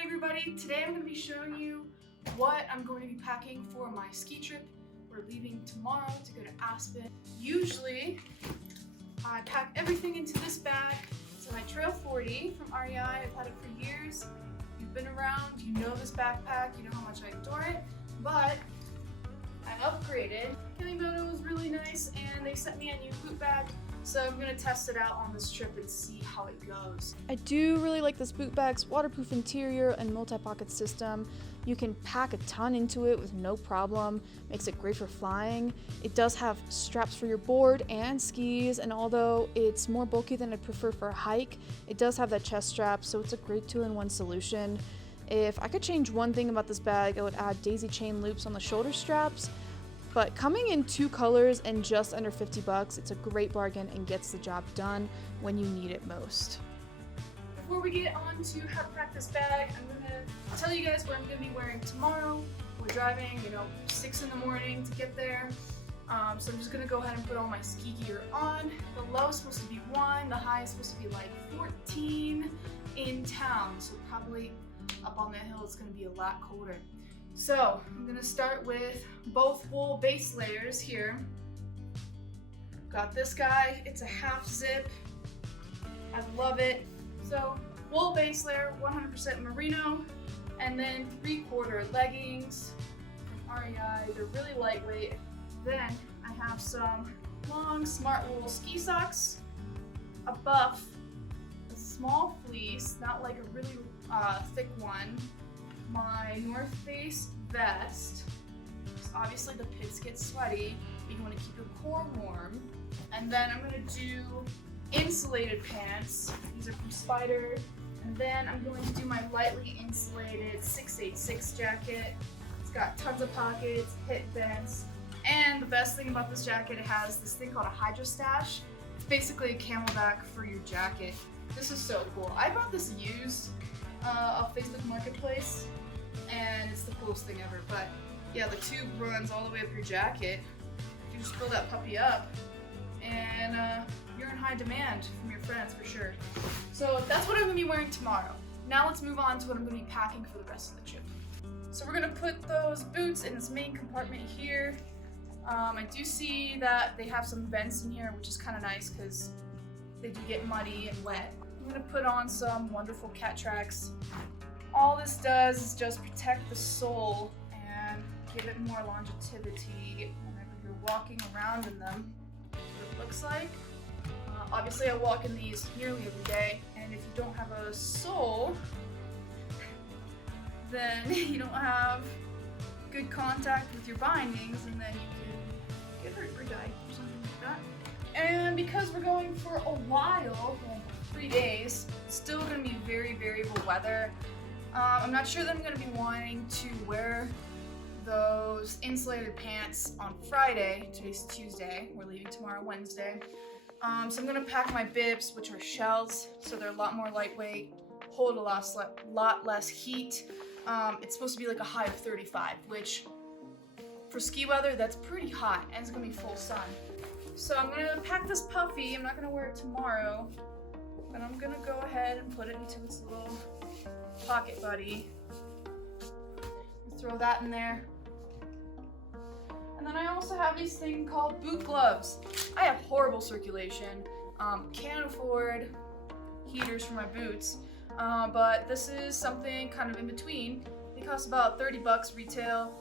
Hi everybody, today I'm going to be showing you what I'm going to be packing for my ski trip. We're leaving tomorrow to go to Aspen. Usually, I pack everything into this bag. It's my Trail 40 from REI. I've had it for years. If you've been around, you know this backpack, you know how much I adore it, but I upgraded. Unavailable was really nice and they sent me a new boot bag. So I'm gonna test it out on this trip and see how it goes. I do really like this boot bag's waterproof interior and multi-pocket system. You can pack a ton into it with no problem. Makes it great for flying. It does have straps for your board and skis, and although it's more bulky than I'd prefer for a hike, it does have that chest strap, so it's a great two-in-one solution. If I could change one thing about this bag, I would add daisy chain loops on the shoulder straps. But coming in 2 colors and just under $50, it's a great bargain and gets the job done when you need it most. Before we get on to how to pack this bag, I'm gonna tell you guys what I'm gonna be wearing tomorrow. We're driving, 6 in the morning to get there. So I'm just gonna go ahead and put all my ski gear on. The low is supposed to be 1, the high is supposed to be like 14 in town. So probably up on the hill it's gonna be a lot colder. So I'm gonna start with both wool base layers here. Got this guy, it's a half zip. I love it. So wool base layer, 100% merino, and then 3/4 leggings from REI. They're really lightweight. Then I have some long smart wool ski socks, a buff, a small fleece, not like a really thick one, my North Face vest. Obviously the pits get sweaty, but you want to keep your core warm. And then I'm going to do insulated pants. These are from Spyder. And then I'm going to do my lightly insulated 686 jacket. It's got tons of pockets, hip vents, and the best thing about this jacket, it has this thing called a Hydrastash. It's basically a camelback for your jacket. This is so cool. I bought this used off Facebook Marketplace, and it's the coolest thing ever. But yeah, the tube runs all the way up your jacket. You just fill that puppy up, and you're in high demand from your friends for sure. So that's what I'm gonna be wearing tomorrow. Now let's move on to what I'm gonna be packing for the rest of the trip. So we're gonna put those boots in this main compartment here. I do see that they have some vents in here, which is kind of nice because they do get muddy and wet. I'm gonna put on some wonderful cat tracks. All this does is just protect the sole and give it more longevity whenever you're walking around in them. What it looks like. Obviously I walk in these nearly every day, and if you don't have a sole, then you don't have good contact with your bindings, and then you can get hurt or die or something like that. And because we're going for a while, 3 days, it's still going to be very variable weather. I'm not sure that I'm going to be wanting to wear those insulated pants on Friday. Today's Tuesday. We're leaving tomorrow, Wednesday. So I'm going to pack my bibs, which are shells, so they're a lot more lightweight, hold a lot less heat. It's supposed to be like a high of 35, which for ski weather, that's pretty hot, and it's going to be full sun. So I'm going to pack this puffy. I'm not going to wear it tomorrow, but I'm going to go ahead and put it into its little pocket buddy. Throw that in there. And then I also have this thing called boot gloves. I have horrible circulation. Can't afford heaters for my boots, but this is something kind of in between. They cost about $30 retail.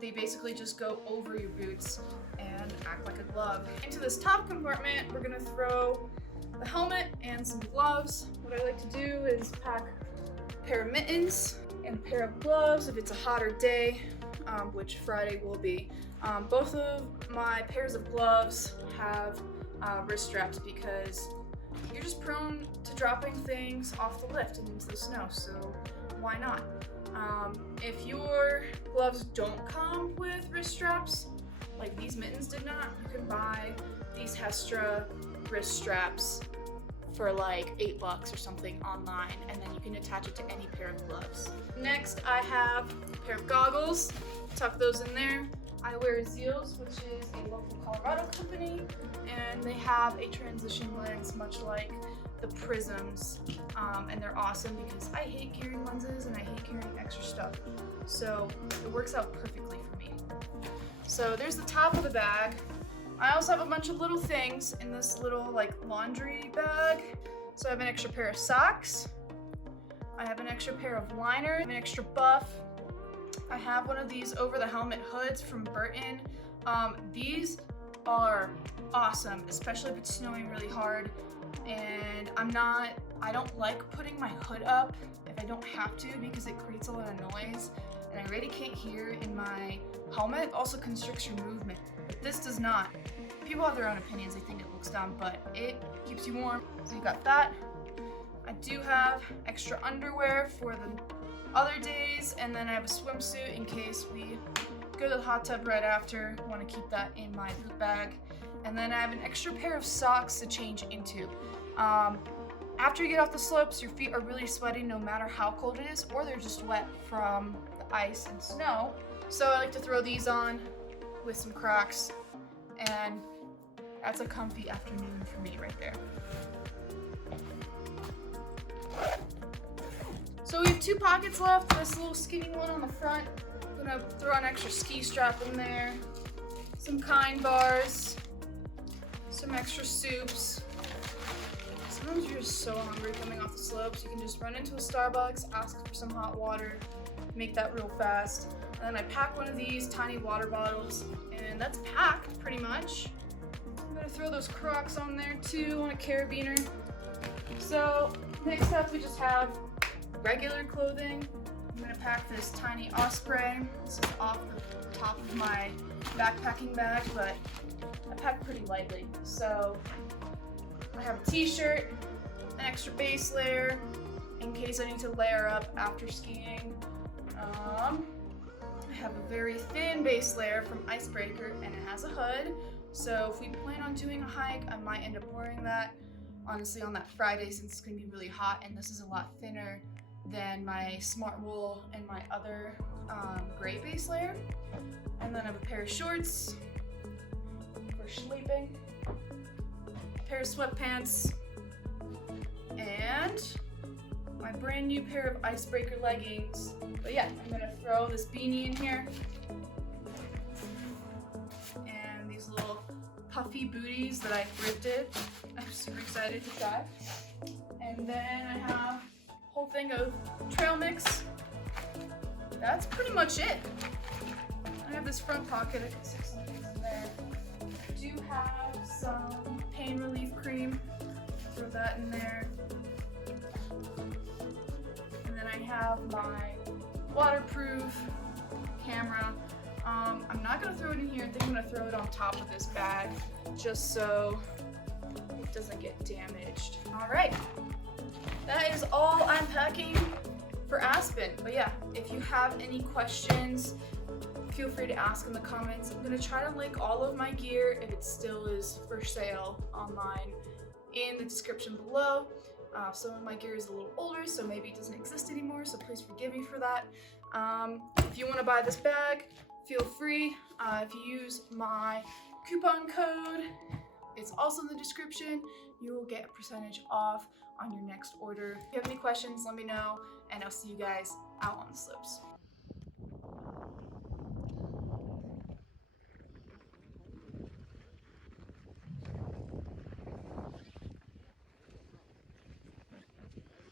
They basically just go over your boots and act like a glove. Into this top compartment, we're gonna throw the helmet and some gloves. What I like to do is pack a pair of mittens and a pair of gloves if it's a hotter day, which Friday will be. Both of my pairs of gloves have wrist straps because you're just prone to dropping things off the lift and into the snow, so why not? If your gloves don't come with wrist straps, like these mittens did not, you can buy these Hestra wrist straps for like $8 or something online, and then you can attach it to any pair of gloves. Next, I have a pair of goggles. Tuck those in there. I wear Jules, which is a local Colorado company, and they have a transition lens much like the prisms, and they're awesome because I hate carrying lenses and I hate carrying extra stuff. So it works out perfectly for me. So there's the top of the bag. I also have a bunch of little things in this little like laundry bag. So I have an extra pair of socks. I have an extra pair of liner, an extra buff. I have one of these over the helmet hoods from Burton. These are awesome, especially if it's snowing really hard. And I don't like putting my hood up if I don't have to because it creates a lot of noise and I really can't hear in my helmet. It also constricts your movement, but this does not. People have their own opinions, they think it looks dumb, but it keeps you warm. So you got that. I do have extra underwear for the other days, and then I have a swimsuit in case we go to the hot tub right after. I want to keep that in my boot bag. And then I have an extra pair of socks to change into. After you get off the slopes, your feet are really sweaty no matter how cold it is, or they're just wet from the ice and snow. So I like to throw these on with some Crocs, and that's a comfy afternoon for me right there. So we have 2 pockets left, this little skinny one on the front. I'm gonna throw an extra ski strap in there, some Kind bars, some extra soups. Sometimes you're just so hungry coming off the slopes, you can just run into a Starbucks, ask for some hot water, make that real fast. And then I pack one of these tiny water bottles, and that's packed pretty much. I'm gonna throw those Crocs on there too on a carabiner. So next up we just have regular clothing. I'm gonna pack this tiny osprey. This is off the top of my backpacking bag, but I pack pretty lightly. So I have a t-shirt, an extra base layer in case I need to layer up after skiing. I have a very thin base layer from Icebreaker, and it has a hood. So if we plan on doing a hike, I might end up wearing that, honestly, on that Friday since it's gonna be really hot, and this is a lot thinner than my Smart Wool and my other gray base layer. And then I have a pair of shorts for sleeping, a pair of sweatpants, and my brand new pair of Icebreaker leggings. But yeah, I'm gonna throw this beanie in here and these little puffy booties that I thrifted. I'm super excited to try. And then I have a whole thing of trail mix. That's pretty much it. I have this front pocket, I can stick some things in there. I do have some pain relief cream, throw that in there. And then I have my waterproof camera. I'm not gonna throw it in here, I think I'm gonna throw it on top of this bag just so it doesn't get damaged. All right, that is all I'm packing for Aspen. But yeah, if you have any questions, feel free to ask in the comments. I'm gonna try to link all of my gear, if it still is for sale online, in the description below. Some of my gear is a little older, so maybe it doesn't exist anymore, so please forgive me for that. If you want to buy this bag, feel free. If you use my coupon code, it's also in the description, you will get a percentage off on your next order. If you have any questions, let me know, and I'll see you guys out on the slopes.